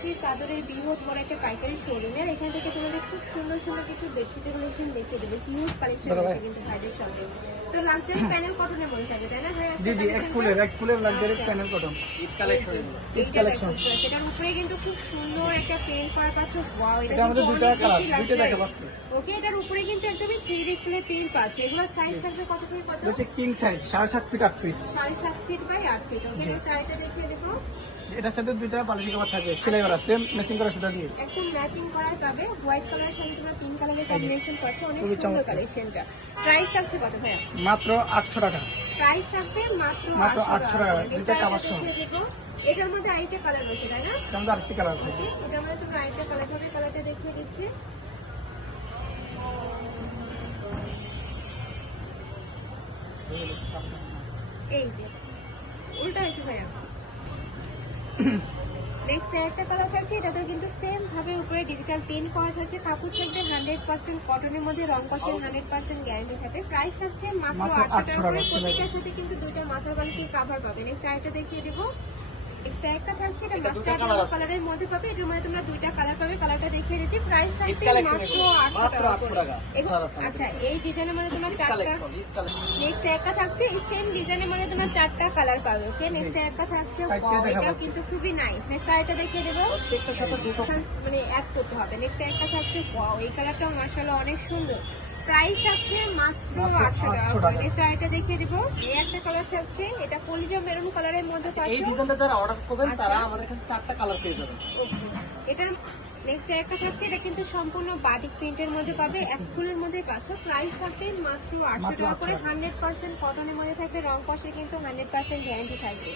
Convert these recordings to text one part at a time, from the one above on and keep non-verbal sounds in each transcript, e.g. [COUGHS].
আছি চাদরের বৃহৎ বড় একটা পাইকারি শোরুমে আর এখান থেকে তোমাদের খুব সুন্দর সুন্দর কিছু বেডশিটের কালেকশন দেখে দেবে। হিউজ কালেকশন আছে কিন্তু ভাইদের সঙ্গে। তো লাক্সারি প্যানেল কটনের মধ্যে থাকবে তাই না জি জি এক ফুলের এক ফুলের লাক্সারি প্যানেল কটন এইটা দেখো, সেটার উপরে কিন্তু খুব সুন্দর একটা পেন্ট করা পাচ্ছ ওয়াও এটা আমাদের দুইটা কালার দুইটা দেখা পাচ্ছি ওকে এটার উপরে কিন্তু একদমই থ্রি স্টাইলের প্রিন্ট পাচ্ছ। এগুলো সাইজ থাকবে কত থেকে কত? হচ্ছে কিং সাইজ সাড়ে সাত ফিট আট ফিট সাড়ে সাত ফিট বাই আট ফিট ওকে সাইজটা দেখিয়ে দেখো। এটার সাথে দুইটা পালিশি কভার থাকে সেলাই করা সেম মেশিং করা সুতা দিয়ে। একদম ম্যাচিং করার পাবে হোয়াইট কালার সাথে তোমার পিঙ্ক কালারের কম্বিনেশন পাচ্ছে অনেক সুন্দর কালেকশনটা প্রাইস থাকছে কত ভাইয়া? মাত্র আটশো টাকা। প্রাইস থাকবে মাত্র মাত্র 800 800 টাকা, দুইটা cover সহ। এটার মধ্যে আরেকটা কালার রয়েছে তাই না? আমাদের আরেকটি কালার থাকে এটার মধ্যে তোমরা আরেকটা কালার হবে কালারটা দেখিয়ে দিচ্ছি। এই যে উল্টা হয়েছে ভাইয়া। [COUGHS] নেক্সট একটা কালার থাকছে এটাতেও কিন্তু সেম ভাবে উপরে ডিজিটাল পেন্ট করা থাকছে কাপড় থাকবে হান্ড্রেড পার্সেন্ট কটনের মধ্যে রং কষের হান্ড্রেড পার্সেন্ট গ্যারান্টি থাকবে। প্রাইস থাকছে মাত্র আটশো টাকা করে প্রত্যেকটার সাথে কিন্তু দুইটা মাথার বালিশের কাভার পাবে। নেক্সট আরেকটা দেখিয়ে দেবো। নেক্সট একটা থাকছে এটা মাস্টার্ড কালারের মধ্যে পাবে এটার মধ্যে তোমরা দুইটা কালার পাবে। দেখিয়ে দিচ্ছি প্রাইস থাকছে মাত্র টাকা আচ্ছা এই ডিজাইনের মধ্যে তোমরা চারটা নেক্সট একটা থাকছে এই সেম ডিজাইনের মধ্যে তোমরা চারটা কালার পাবে ওকে নেক্সট একটা থাকছে এটা কিন্তু খুবই নাইস নেক্সট আরেকটা দেখিয়ে দেবো। মানে অ্যাড করতে হবে। নেক্সট একটা থাকছে এই কালারটাও মার্শাল্লাহ অনেক সুন্দর। প্রাইস থাকছে মাত্র মাত্র আটশো 800 টাকা। টাকা। নেক্সট দেখিয়ে দেবো। এই একটা কালার থাকছে। এটা কলিজা মেরুন কালারের মধ্যে এই ডিজাইনটা যারা অর্ডার করবেন আচ্ছা। তারা আমাদের কাছে চারটা কালার পেয়ে যাবেন। ওকে। এটার নেক্সট একটা থাকছে। এটা কিন্তু সম্পূর্ণ বাটিক প্রিন্টের মধ্যে পাবে। এক ফুলের মধ্যে পাচ্ছ। প্রাইস থাকবে মাত্র আটশো মাত্র টাকা করে। 800 হান্ড্রেড পার্সেন্ট কটনের মধ্যে থাকবে। রং কষে কিন্তু হান্ড্রেড পার্সেন্ট গ্যারান্টি থাকবে।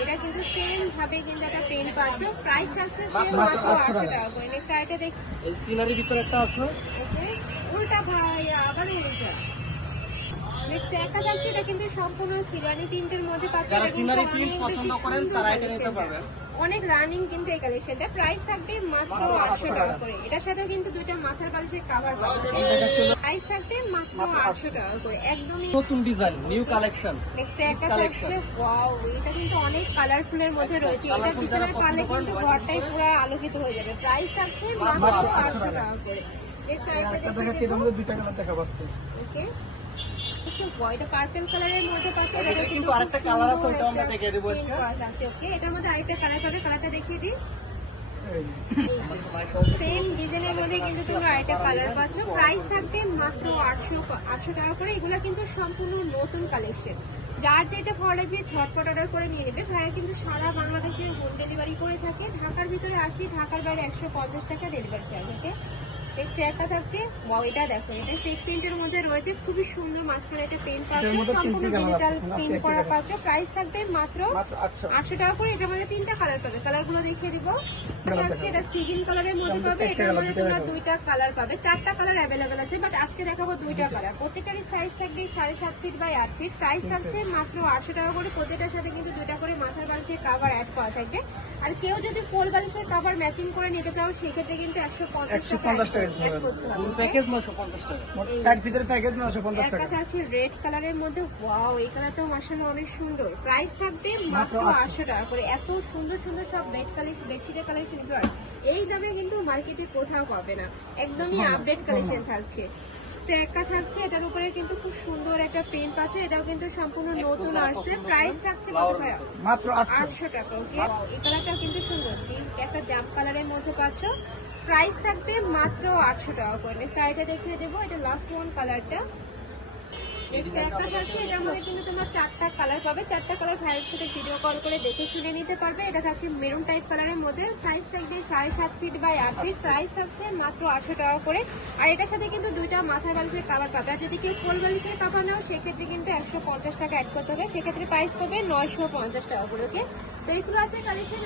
এটা কিন্তু সেম ভাবে কিন্তু একটা প্রিন্ট পাচ্ছ। প্রাইস থাকছে সেম মাত্র মাত্র 800 টাকা। টাকা করে। নেক্সট আইটা দেখ এই সিনারির ভিতরে একটা আছে। ওকে উল্টা ভাই আবার উল্টা। একটা থাকছে এটা কিন্তু সম্পূর্ণ সিরানি প্রিন্টের মধ্যে পাচ্ছে। যারা সিনারি প্রিন্ট পছন্দ করেন তারা এটা নিতে পারবেন। অনেক রানিং কিন্তু এই কালেকশনটা প্রাইস থাকবে মাত্র মাত্র আটশো 800 টাকা। করে। এটার সাথে কিন্তু দুইটা মাথার বালিশের কাভার পাবে প্রাইস থাকবে মাত্র মাত্র আটশো টাকা করে। একদমই নতুন ডিজাইন নিউ কালেকশন নেক্সট একটা থাকছে ওয়াও এটা কিন্তু অনেক কালারফুলের মধ্যে রয়েছে। এটা Colourful পিছনে যারা পারলে পছন্দ কিন্তু ঘরটাই পুরো আলোকিত হয়ে যাবে। প্রাইস থাকছে মাত্র মাত্র আটশো 800 টাকা করে। নেক্সট একটা দেখাচ্ছি দেখে এটার দুইটা কালার দেখা পাচ্ছি ওকে পার্পল কালারের মধ্যে পাচ্ছ এটা এটা কিন্তু আরেকটা colour আছে, ওটাও আমরা দেখিয়ে দেবো আজকে। ওকে এটার মধ্যে আরেকটা কালার পাবে কালারটা দেখিয়ে দিই। সেম ডিজাইনের মধ্যে কিন্তু তোমরা আরেকটা কালার পাচ্ছ। প্রাইস থাকবে মাত্র আটশো আটশো টাকা করে। এগুলো কিন্তু সম্পূর্ণ নতুন কালেকশন যার যেটা ভালো লাগবে ঝটপট অর্ডার করে নিয়ে নেবে। ভাইয়া কিন্তু সারা বাংলাদেশে হোম ডেলিভারি করে থাকে। ঢাকার ভিতরে আসি ঢাকার বাইরে একশো পঞ্চাশ টাকা ডেলিভারি চার্জ ওকে নেক্সট একটা থাকছে। ওয়াও এটা দেখো এটা প্রিন্টের মধ্যে রয়েছে। খুবই সুন্দর মাঝখানে একটা পেন পাচ্ছ। এটার মধ্যে সম্পূর্ণ তিনটি colour আছে, ডিজিটাল প্রিন্ট করা colour। প্রাইস থাকবে মাত্র মাত্র আটশো। আটশো টাকা করে। এটার মধ্যে তিনটা কালার পাবে। দেখিয়ে দিব। Colour থাকছে এটা সিগিন কালারের মধ্যে পাবে। এটার মধ্যে তোমরা দুইটা কালার পাবে। চারটা কালার আছে বাট আজকে দেখাবো দুইটা কালার প্রত্যেকটারই সাইজ থাকবে সাড়ে সাত ফিট বাই আট ফিট প্রাইস থাকছে মাত্র আটশো টাকা করে। প্রত্যেকটার সাথে কিন্তু দুইটা করে মাথার বালিশের কাভার অ্যাড করা থাকবে। আর কেউ যদি কোল বালিশের কাভার ম্যাচিং করে নিতে চাও সেক্ষেত্রে কিন্তু একশো পঞ্চাশ 150 টাকা টাকা add করতে হবে। ফুল প্যাকেজ নশো পঞ্চাশ টাকা। চার ফিটের প্যাকেজ নশো পঞ্চাশ একটা টাকা। আছে রেড কালারের মধ্যে ওয়াও এই কালারটাও মাসাল্লাহ অনেক সুন্দর। প্রাইস থাকবে মাত্র মাত্র আটশো। টাকা করে। এত সুন্দর সুন্দর সব বেড কালেকশন বেডশিটের কালেকশন এই দামে কিন্তু মার্কেটে কোথাও পাবে না। একদমই আপডেট কালেকশন থাকছে। স্ট্যাকা থাকছে এটার উপরে কিন্তু খুব সুন্দর একটা পেন্ট আছে এটাও কিন্তু সম্পূর্ণ নতুন আসছে। প্রাইস থাকছে কত ভাইয়া? মাত্র আটশো। আটশো টাকা ওকে এই কালারটাও কিন্তু সুন্দর। একটা জাম কালারের মধ্যে পাচ্ছ। প্রাইস থাকবে মাত্র আটশো টাকা করে। সাইডে দেখিয়ে দেবো এটা লাস্ট ওয়ান কালারটা নেক্সট একটা এটার মধ্যে কিন্তু তোমার চারটা কালার পাবে। চারটা কালার ভাইয়ের সাথে ভিডিও কল করে দেখে শুনে নিতে পারবে। এটা মেরুন টাইপ কালারের মধ্যে। সাইজ থাকবে সাড়ে সাত ফিট ফিট মাত্র আটশো টাকা করে। আর এটার সাথে কিন্তু দুইটা বালিশের কাভার পাবে। আর যদি কেউ কোল নাও, সেক্ষেত্রে কিন্তু একশো পঞ্চাশ টাকা অ্যাড করতে হবে। সেক্ষেত্রে প্রাইস পাবে নয়শো পঞ্চাশ টাকা করে ওকে তো এই কালেকশন